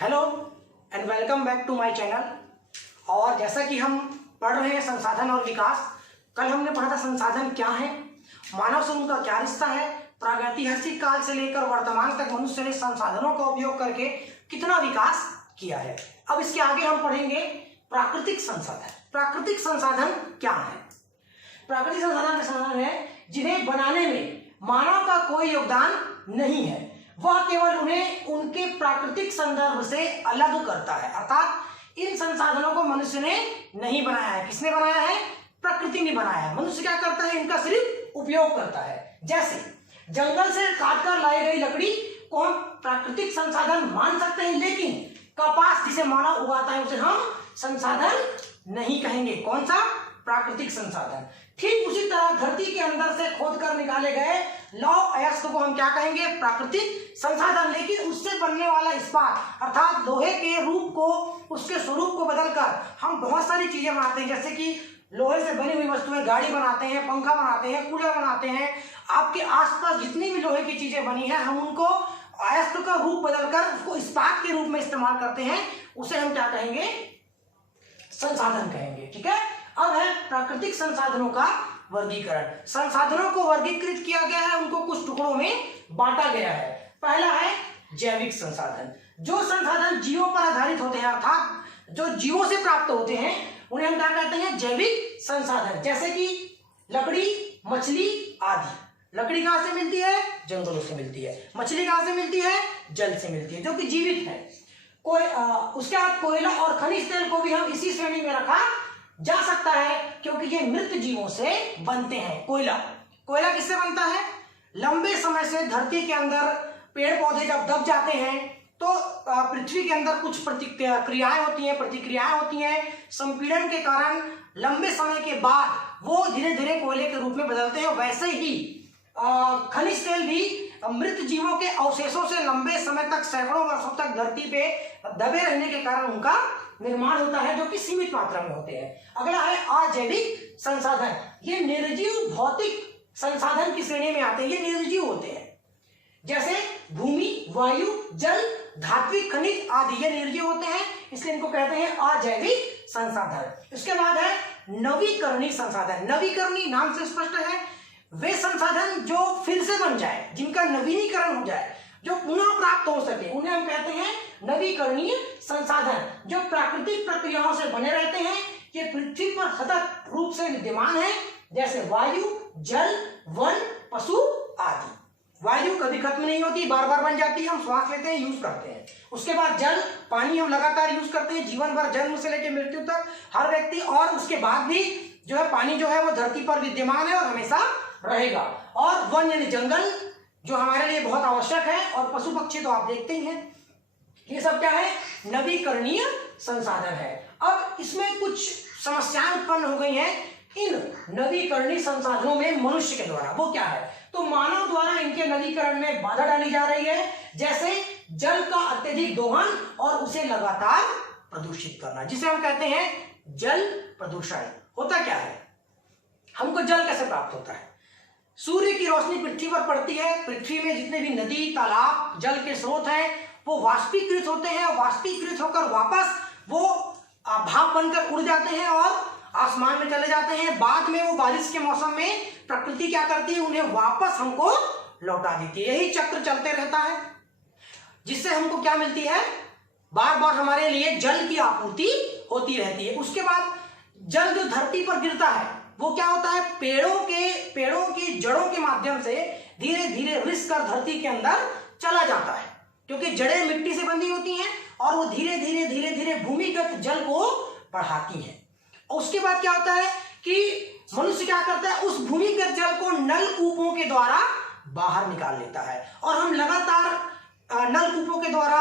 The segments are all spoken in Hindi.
Hello and welcome back to my channel. और जैसा कि हम पढ़ रहे हैं संसाधन और विकास, कल हमने पढ़ा था संसाधन क्या है, मानव से उनका क्या रिश्ता है, प्रागैतिहासिक काल से लेकर वर्तमान तक मनुष्य ने संसाधनों का उपयोग करके कितना विकास किया है। अब इसके आगे हम पढ़ेंगे प्राकृतिक संसाधन। प्राकृतिक संसाधन क्या है? प्राकृतिक संसाधन के संसाधन है जिन्हें बनाने में मानव का कोई योगदान नहीं है, वह केवल उन्हें उनके प्राकृतिक संदर्भ से अलग करता है। अर्थात इन संसाधनों को मनुष्य ने नहीं बनाया है। किसने बनाया है? प्रकृति ने बनाया है। मनुष्य क्या करता है? इनका सिर्फ उपयोग करता है। जैसे जंगल से काटकर लाई गई लकड़ी को हम प्राकृतिक संसाधन मान सकते हैं, लेकिन कपास जिसे मानव उगाता है उसे हम संसाधन नहीं कहेंगे। कौन सा? प्राकृतिक संसाधन। ठीक उसी तरह धरती के अंदर से खोदकर निकाले गए लौह अयस्क को हम क्या कहेंगे? प्राकृतिक संसाधन। लेकिन उससे बनने वाला इस्पात अर्थात लोहे के रूप को, उसके स्वरूप को बदलकर हम बहुत सारी चीजें बनाते हैं, जैसे कि लोहे से बनी हुई वस्तुएं, गाड़ी बनाते हैं, पंखा बनाते हैं, कूलर बनाते हैं। आपके आसपास जितनी भी लोहे की चीजें बनी है, हम उनको अयस्क का रूप बदलकर उसको इस्पात के रूप में इस्तेमाल करते हैं। उसे हम क्या कहेंगे? संसाधन कहेंगे। ठीक है। अब है प्राकृतिक संसाधनों का वर्गीकरण। संसाधनों को वर्गीकृत किया गया है, उनको कुछ टुकड़ों में बांटा गया है। पहला है जैविक संसाधन। जो संसाधन जीवों पर आधारित होते हैं, अर्थात जो जीवों से प्राप्त होते हैं, उन्हें हम क्या कहते हैं? जैविक संसाधन। जैसे कि लकड़ी, मछली आदि। लकड़ी कहां से मिलती है? जंगलों से मिलती है। मछली कहां से मिलती है? जल से मिलती है, जो कि जीवित है। उसके बाद कोयला और खनिज तेल को भी हम इसी श्रेणी में रखा जा सकता है, क्योंकि ये मृत जीवों से बनते हैं। कोयला किससे बनता है? लंबे समय से धरती के अंदर पेड़ पौधे जब दब जाते हैं तो पृथ्वी के अंदर कुछ प्रतिक्रियाएं होती हैं। संपीड़न के कारण लंबे समय के बाद वो धीरे धीरे कोयले के रूप में बदलते हैं। वैसे ही खनिज तेल भी मृत जीवों के अवशेषों से लंबे समय तक, सैकड़ों वर्षों तक धरती पे दबे रहने के कारण उनका निर्माण होता है, जो कि सीमित मात्रा में होते हैं। अगला है अजैविक संसाधन। ये निर्जीव भौतिक संसाधन की श्रेणी में आते हैं। ये निर्जीव होते हैं, जैसे भूमि, वायु, जल, धात्विक खनिज आदि। ये निर्जीव होते हैं, इसलिए इनको कहते हैं अजैविक संसाधन। इसके बाद है नवीकरणीय संसाधन। नवीकरणीय नाम से स्पष्ट है, वे संसाधन जो फिर से बन जाए, जिनका नवीनीकरण हो जाए, जो पुनः प्राप्त हो सके, उन्हें हम कहते हैं नवीकरणीय संसाधन। जो प्राकृतिक प्रक्रियाओं से बने रहते हैं, ये पृथ्वी पर सतत रूप से विद्यमान है, जैसे वायु, जल, वन, पशु आदि। वायु कभी खत्म नहीं होती, बार बार बन जाती है, हम श्वास लेते हैं, यूज करते हैं। उसके बाद जल, पानी हम लगातार यूज करते हैं जीवन भर, जन्म से लेकर मृत्यु तक हर व्यक्ति। और उसके बाद भी जो है पानी जो है वो धरती पर विद्यमान है और हमेशा रहेगा। और वन यानी जंगल, जो हमारे लिए बहुत आवश्यक है। और पशु पक्षी तो आप देखते ही हैं। ये सब क्या है? नवीकरणीय संसाधन है। अब इसमें कुछ समस्याएं उत्पन्न हो गई हैं इन नवीकरणीय संसाधनों में मनुष्य के द्वारा। वो क्या है? तो मानव द्वारा इनके नवीकरण में बाधा डाली जा रही है, जैसे जल का अत्यधिक दोहन और उसे लगातार प्रदूषित करना, जिसे हम कहते हैं जल प्रदूषण। होता क्या है? हमको जल कैसे प्राप्त होता है? सूर्य की रोशनी पृथ्वी पर पड़ती है। पृथ्वी में जितने भी नदी, तालाब, जल के स्रोत हैं, वो वाष्पीकृत होते हैं। वाष्पीकृत होकर वापस वो भाप बनकर उड़ जाते हैं और आसमान में चले जाते हैं। बाद में वो बारिश के मौसम में प्रकृति क्या करती है? उन्हें वापस हमको लौटा देती है। यही चक्र चलते रहता है, जिससे हमको क्या मिलती है? बार बार हमारे लिए जल की आपूर्ति होती रहती है। उसके बाद जल जो धरती पर गिरता है वो क्या होता है? पेड़ों की जड़ों के माध्यम से धीरे धीरे रिस कर धरती के अंदर चला जाता है, क्योंकि जड़ें मिट्टी से बंधी होती हैं और वो धीरे धीरे भूमिगत जल को बढ़ाती हैं। उसके बाद क्या होता है कि मनुष्य क्या करता है? उस भूमिगत जल को नलकूपों के द्वारा बाहर निकाल लेता है। और हम लगातार नलकूपों के द्वारा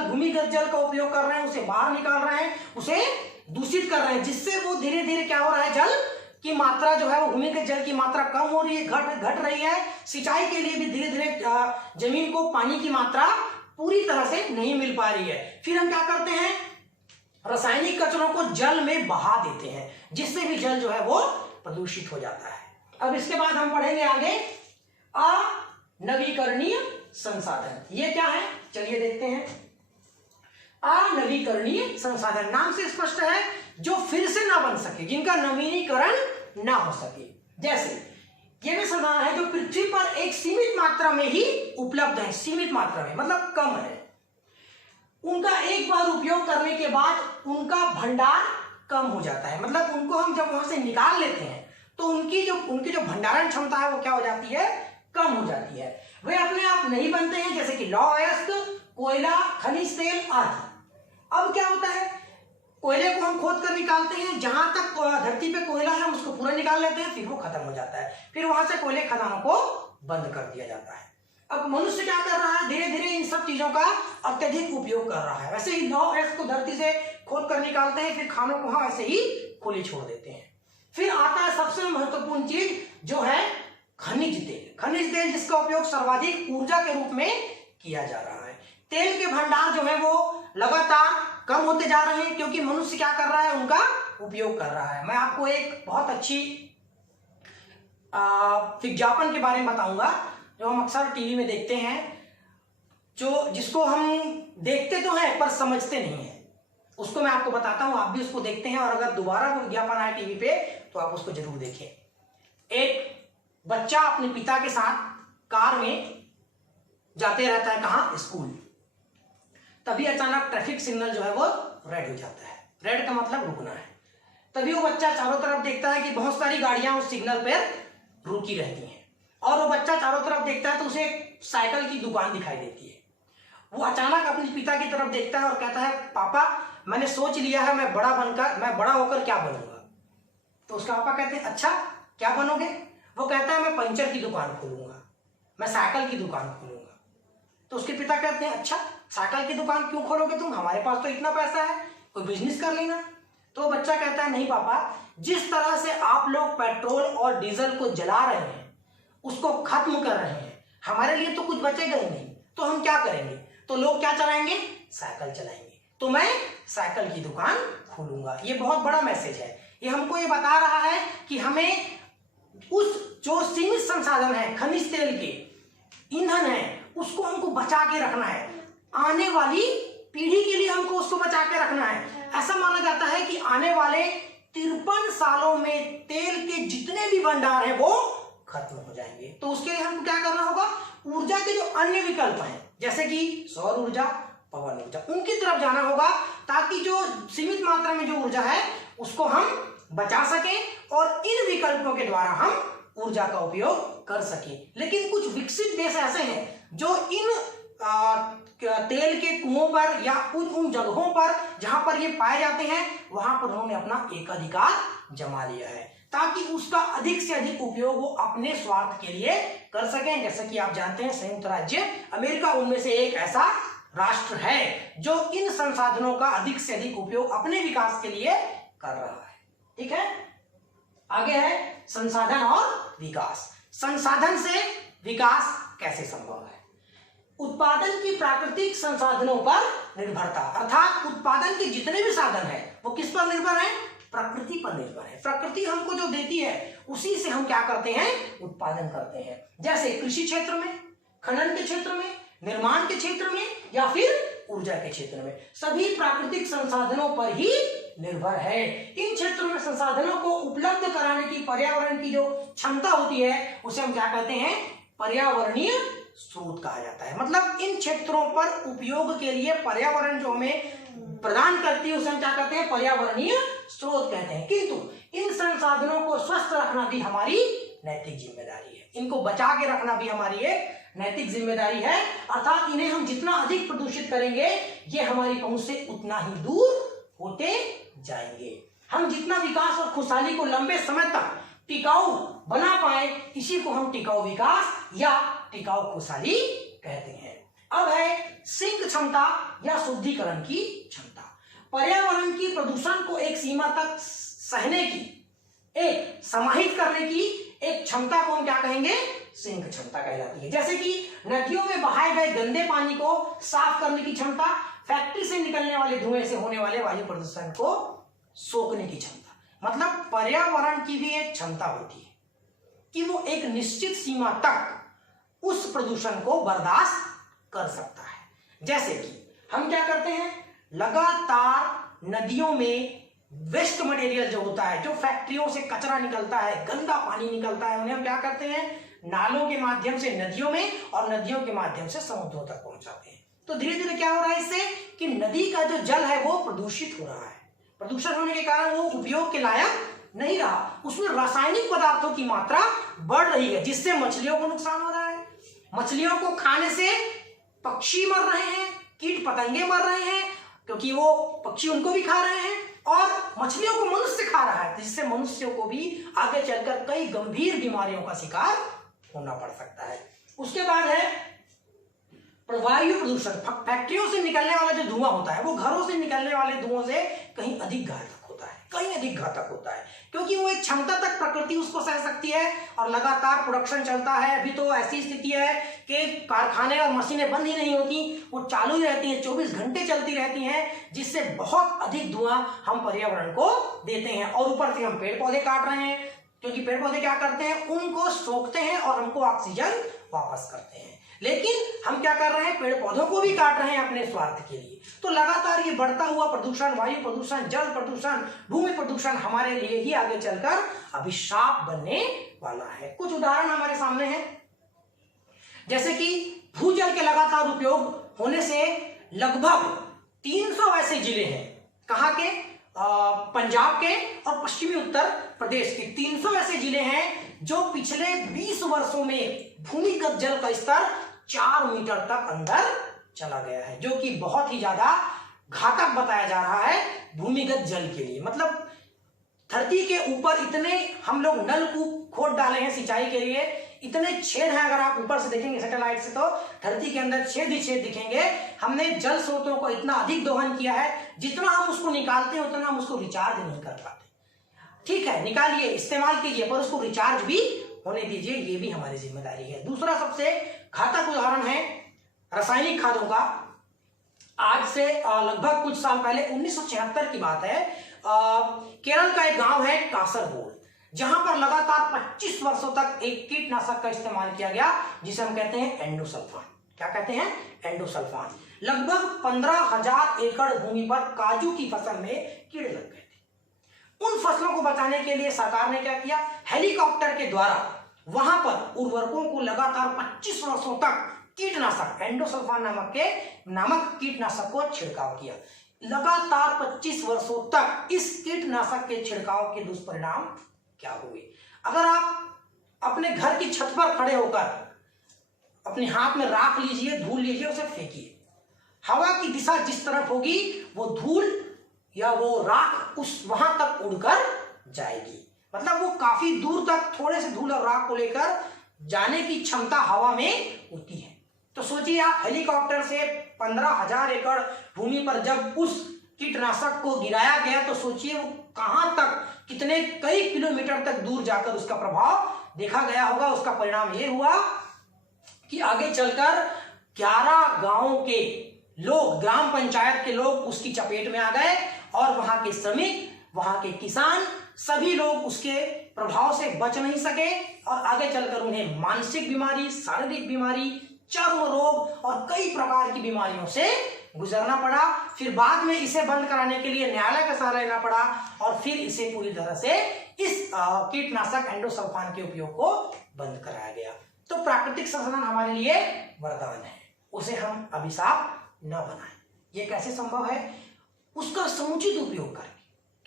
भूमिगत जल का उपयोग कर रहे हैं, उसे बाहर निकाल रहे हैं, उसे दूषित कर रहे हैं, जिससे वो धीरे धीरे क्या हो रहा है? जल की मात्रा जो है वो, भूमिगत जल की मात्रा कम हो रही है, घट रही है। सिंचाई के लिए भी धीरे धीरे जमीन को पानी की मात्रा पूरी तरह से नहीं मिल पा रही है। फिर हम क्या करते हैं? रासायनिक कचरों को जल में बहा देते हैं, जिससे भी जल जो है वो प्रदूषित हो जाता है। अब इसके बाद हम पढ़ेंगे आगे अनवीकरणीय संसाधन। ये क्या है? चलिए देखते हैं। अनवीकरणीय संसाधन, नाम से स्पष्ट है, जो फिर से ना बन सके, जिनका नवीनीकरण ना हो सके। जैसे ये भी संसाधन है जो पृथ्वी पर एक सीमित मात्रा में ही उपलब्ध है, सीमित मात्रा में मतलब कम है, उनका एक बार उपयोग करने के बाद उनका भंडार कम हो जाता है, मतलब उनको हम जब वहां से निकाल लेते हैं तो उनकी जो भंडारण क्षमता है वो क्या हो जाती है, कम हो जाती है। वे अपने आप नहीं बनते हैं, जैसे कि लौह अयस्क, कोयला, खनिज तेल आदि। अब क्या होता है, कोयले को हम खोद कर निकालते हैं, जहां तक धरती पे कोयला है हम उसको पूरा निकाल लेते हैं, फिर वो खत्म हो जाता है, फिर वहां से कोयले खदानों को बंद कर दिया जाता है। अब मनुष्य क्या कर रहा है, धीरे धीरे इन सब चीजों का अत्यधिक उपयोग कर रहा है। वैसे ही लौह अयस्क को धरती से खोद कर निकालते हैं, फिर खानों को हम ऐसे ही खुली छोड़ देते हैं। फिर आता है सबसे महत्वपूर्ण चीज जो है खनिज तेल। खनिज तेल जिसका उपयोग सर्वाधिक ऊर्जा के रूप में किया जा रहा है। तेल के भंडार जो है वो लगातार कम होते जा रहे हैं, क्योंकि मनुष्य क्या कर रहा है, उनका उपयोग कर रहा है। मैं आपको एक बहुत अच्छी विज्ञापन के बारे में बताऊंगा जो हम अक्सर टीवी में देखते हैं, जिसको हम देखते तो हैं पर समझते नहीं है। उसको मैं आपको बताता हूं, आप भी उसको देखते हैं, और अगर दोबारा वो विज्ञापन आए टीवी पे तो आप उसको जरूर देखें। एक बच्चा अपने पिता के साथ कार में जाते रहता है, कहां, स्कूल। तभी अचानक ट्रैफिक सिग्नल जो है वो रेड हो जाता है। रेड का मतलब रुकना है। तभी वो बच्चा चारों तरफ देखता है कि बहुत सारी गाड़ियां उस सिग्नल पर रुकी रहती हैं, और वो बच्चा चारों तरफ देखता है तो उसे एक साइकिल की दुकान दिखाई देती है। वो अचानक अपने पिता की तरफ देखता है और कहता है, पापा मैंने सोच लिया है, मैं बड़ा होकर क्या बनूंगा। तो उसका पापा कहते हैं, अच्छा क्या बनोगे। वो कहता है, मैं पंचर की दुकान खोलूंगा, मैं साइकिल की दुकान खोलूंगा। तो उसके पिता कहते हैं, अच्छा साइकिल की दुकान क्यों खोलोगे तुम, हमारे पास तो इतना पैसा है, कोई बिजनेस कर लेना। तो बच्चा कहता है, नहीं पापा, जिस तरह से आप लोग पेट्रोल और डीजल को जला रहे हैं, उसको खत्म कर रहे हैं, हमारे लिए तो कुछ बचेगा ही नहीं, तो हम क्या करेंगे, तो लोग क्या चलाएंगे, साइकिल चलाएंगे, तो मैं साइकिल की दुकान खोलूंगा। ये बहुत बड़ा मैसेज है। ये हमको ये बता रहा है कि हमें उस जो सीमित संसाधन है, खनिज तेल के, ईंधन है, उसको हमको बचा के रखना है। आने वाली पीढ़ी के लिए हमको उसको बचा के रखना है। ऐसा माना जाता है कि आने वाले 53 सालों में तेल के जितने भी भंडार हैं वो खत्म हो जाएंगे। तो उसके लिए हमको क्या करना होगा, ऊर्जा के जो अन्य विकल्प हैं, जैसे कि सौर ऊर्जा, पवन ऊर्जा, उनकी तरफ जाना होगा, ताकि जो सीमित मात्रा में जो ऊर्जा है उसको हम बचा सकें और इन विकल्पों के द्वारा हम ऊर्जा का उपयोग कर सकें। लेकिन कुछ विकसित देश ऐसे हैं जो इन तेल के कुओं पर या उन जगहों पर जहां पर ये पाए जाते हैं, वहां पर उन्होंने अपना एकाधिकार जमा लिया है, ताकि उसका अधिक से अधिक उपयोग वो अपने स्वार्थ के लिए कर सकें। जैसे कि आप जानते हैं, संयुक्त राज्य अमेरिका उनमें से एक ऐसा राष्ट्र है जो इन संसाधनों का अधिक से अधिक उपयोग अपने विकास के लिए कर रहा है। ठीक है, आगे है संसाधन और विकास। संसाधन से विकास कैसे संभव है। उत्पादन की प्राकृतिक संसाधनों पर निर्भरता, अर्थात उत्पादन के जितने भी साधन हैं वो किस पर निर्भर है, प्रकृति पर निर्भर है। प्रकृति हमको जो देती है उसी से हम क्या करते हैं, उत्पादन करते हैं। जैसे कृषि क्षेत्र में, खनन के क्षेत्र में, निर्माण के क्षेत्र में या फिर ऊर्जा के क्षेत्र में, सभी प्राकृतिक संसाधनों पर ही निर्भर है। इन क्षेत्रों में संसाधनों को उपलब्ध कराने की पर्यावरण की जो क्षमता होती है उसे हम क्या कहते हैं, पर्यावरणीय स्रोत कहा जाता है। मतलब इन क्षेत्रों पर उपयोग के लिए पर्यावरण जो हमें प्रदान करती है उसे हम क्या कहते हैं, पर्यावरणीय स्रोत कहते हैं। किंतु इन संसाधनों को स्वस्थ रखना भी हमारी नैतिक जिम्मेदारी है, इनको बचा के रखना भी हमारी एक नैतिक जिम्मेदारी है। अर्थात इन्हें हम जितना अधिक प्रदूषित करेंगे ये हमारी पहुंच से उतना ही दूर होते जाएंगे। हम जितना विकास और खुशहाली को लंबे समय तक टिकाऊ बना पाए, इसी को हम टिकाऊ विकास या टिकाऊ खुशहाली कहते हैं। अब है सिंक क्षमता या शुद्धिकरण की क्षमता। पर्यावरण की प्रदूषण को एक सीमा तक सहने की, एक समाहित करने की एक क्षमता को हम क्या कहेंगे, सिंक क्षमता कहलाती है। जैसे कि नदियों में बहाए गए गंदे पानी को साफ करने की क्षमता, फैक्ट्री से निकलने वाले धुएं से होने वाले वायु प्रदूषण को सोखने की क्षमता। मतलब पर्यावरण की भी एक क्षमता होती है कि वो एक निश्चित सीमा तक उस प्रदूषण को बर्दाश्त कर सकता है। जैसे कि हम क्या करते हैं, लगातार नदियों में वेस्ट मटेरियल जो होता है, जो फैक्ट्रियों से कचरा निकलता है, गंदा पानी निकलता है, उन्हें हम क्या करते हैं, नालों के माध्यम से नदियों में और नदियों के माध्यम से समुद्रों तक पहुंचाते हैं। तो धीरे धीरे क्या हो रहा है इससे कि नदी का जो जल है वो प्रदूषित हो रहा है। प्रदूषण होने के कारण वो उपयोग के लायक नहीं रहा, उसमें रासायनिक पदार्थों की मात्रा बढ़ रही है, जिससे मछलियों को नुकसान हो रहा है। मछलियों को खाने से पक्षी मर रहे हैं, कीट पतंगे मर रहे हैं, क्योंकि वो पक्षी उनको भी खा रहे हैं, और मछलियों को मनुष्य खा रहा है, जिससे मनुष्यों को भी आगे चलकर कई गंभीर बीमारियों का शिकार होना पड़ सकता है। उसके बाद है वायु प्रदूषण। फैक्ट्रियों से निकलने वाला जो धुआं होता है वो घरों से निकलने वाले धुओं से कहीं अधिक घातक होता है, कहीं अधिक घातक होता है, क्योंकि वो एक क्षमता तक प्रकृति उसको सह सकती है और लगातार प्रोडक्शन चलता है। अभी तो ऐसी स्थिति है कि कारखाने और मशीनें बंद ही नहीं होती, वो चालू ही रहती हैं, 24 घंटे चलती रहती हैं, जिससे बहुत अधिक धुआं हम पर्यावरण को देते हैं। और ऊपर से हम पेड़ पौधे काट रहे हैं, क्योंकि पेड़ पौधे क्या करते हैं, उनको सोखते हैं और हमको ऑक्सीजन वापस करते हैं। लेकिन हम क्या कर रहे हैं, पेड़ पौधों को भी काट रहे हैं अपने स्वार्थ के लिए। तो लगातार ये बढ़ता हुआ प्रदूषण, वायु प्रदूषण, जल प्रदूषण, भूमि प्रदूषण हमारे लिए ही आगे चलकर अभिशाप बनने वाला है। कुछ उदाहरण हमारे सामने हैं, जैसे कि भूजल के लगातार उपयोग होने से लगभग 300 ऐसे जिले हैं, कहाँ के, पंजाब के और पश्चिमी उत्तर प्रदेश के 300 ऐसे जिले हैं जो पिछले 20 वर्षों में भूमिगत जल का स्तर 4 मीटर तक अंदर चला गया है, जो कि बहुत ही ज्यादा घातक बताया जा रहा है भूमिगत जल के लिए। मतलब धरती के ऊपर इतने हम लोग नलकूप खोद डाले हैं सिंचाई के लिए, इतने छेद हैं, अगर आप ऊपर से देखेंगे सैटेलाइट से तो धरती के अंदर छेद ही छेद दिखेंगे। हमने जल स्रोतों को इतना अधिक दोहन किया है, जितना हम उसको निकालते हैं उतना हम उसको रिचार्ज नहीं कर पाते। ठीक है, निकालिए, इस्तेमाल कीजिए, पर उसको रिचार्ज भी होने दीजिए, ये भी हमारी जिम्मेदारी है। दूसरा सबसे घातक उदाहरण है रासायनिक खादों का। आज से लगभग कुछ साल पहले 1976 की बात है, केरल का एक गांव है कासरगोड, जहां पर लगातार 25 वर्षों तक एक कीटनाशक का इस्तेमाल किया गया, जिसे हम कहते हैं एंडोसल्फान। क्या कहते हैं, एंडोसल्फान। लगभग 15,000 एकड़ भूमि पर काजू की फसल में कीड़े लग गए थे। उन फसलों को बचाने के लिए सरकार ने क्या किया, हेलीकॉप्टर के द्वारा वहां पर उर्वरकों को लगातार 25 वर्षों तक कीटनाशक एंडोसल्फान नामक कीटनाशक को छिड़काव किया। लगातार 25 वर्षों तक इस कीटनाशक के छिड़काव के दुष्परिणाम क्या हुए। अगर आप अपने घर की छत पर खड़े होकर अपने हाथ में राख लीजिए, धूल लीजिए, उसे फेंकिए, हवा की दिशा जिस तरफ होगी वो धूल या वो राख उस वहां तक उड़कर जाएगी। मतलब वो काफी दूर तक थोड़े से धूल और राख को लेकर जाने की क्षमता हवा में होती है। तो सोचिए आप, हेलीकॉप्टर से 15,000 एकड़ भूमि पर जब उस कीटनाशक को गिराया गया, तो सोचिए वो कहां तक, कितने कई किलोमीटर तक दूर जाकर उसका प्रभाव देखा गया होगा। उसका परिणाम ये हुआ कि आगे चलकर 11 गांवों के लोग, ग्राम पंचायत के लोग उसकी चपेट में आ गए, और वहां के श्रमिक, वहां के किसान, सभी लोग उसके प्रभाव से बच नहीं सके, और आगे चलकर उन्हें मानसिक बीमारी, शारीरिक बीमारी, चर्म रोग और कई प्रकार की बीमारियों से गुजरना पड़ा। फिर बाद में इसे बंद कराने के लिए न्यायालय का सहारा लेना पड़ा, और फिर इसे पूरी तरह से इस कीटनाशक एंडोसल्फान के उपयोग को बंद कराया गया। तो प्राकृतिक संसाधन हमारे लिए वरदान है, उसे हम अभिशाप न बनाएं। ये कैसे संभव है, उसका समुचित उपयोग करें,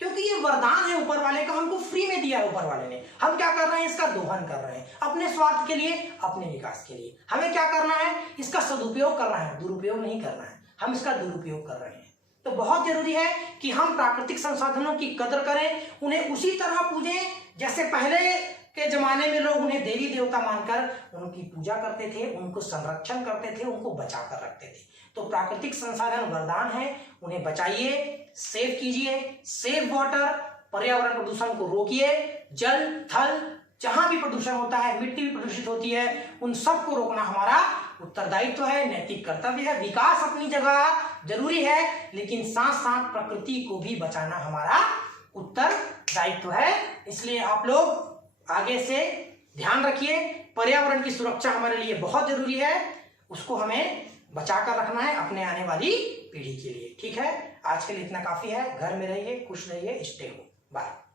क्योंकि ये वरदान है ऊपर वाले का, हमको फ्री में दिया है ऊपर वाले ने। हम क्या कर रहे हैं, इसका दोहन कर रहे हैं अपने स्वार्थ के लिए, अपने विकास के लिए। हमें क्या करना है, इसका सदुपयोग करना है, दुरुपयोग नहीं करना है। हम इसका दुरुपयोग कर रहे हैं। तो बहुत जरूरी है कि हम प्राकृतिक संसाधनों की कदर करें, उन्हें उसी तरह पूजें जैसे पहले के जमाने में लोग उन्हें देवी देवता मानकर उनकी पूजा करते थे, उनको संरक्षण करते थे, उनको बचा कर रखते थे। तो प्राकृतिक संसाधन वरदान है, उन्हें बचाइए, सेव कीजिए, सेव वाटर, पर्यावरण प्रदूषण को रोकिए। जल थल जहां भी प्रदूषण होता है, मिट्टी भी प्रदूषित होती है, उन सबको रोकना हमारा उत्तरदायित्व है, नैतिक कर्तव्य है। विकास अपनी जगह जरूरी है, लेकिन साथ साथ प्रकृति को भी बचाना हमारा उत्तरदायित्व है। इसलिए आप लोग आगे से ध्यान रखिए, पर्यावरण की सुरक्षा हमारे लिए बहुत जरूरी है, उसको हमें बचा कर रखना है अपने आने वाली पीढ़ी के लिए। ठीक है, आज के लिए इतना काफी है। घर में रहिए, खुश रहिए, स्टे हो, बाय।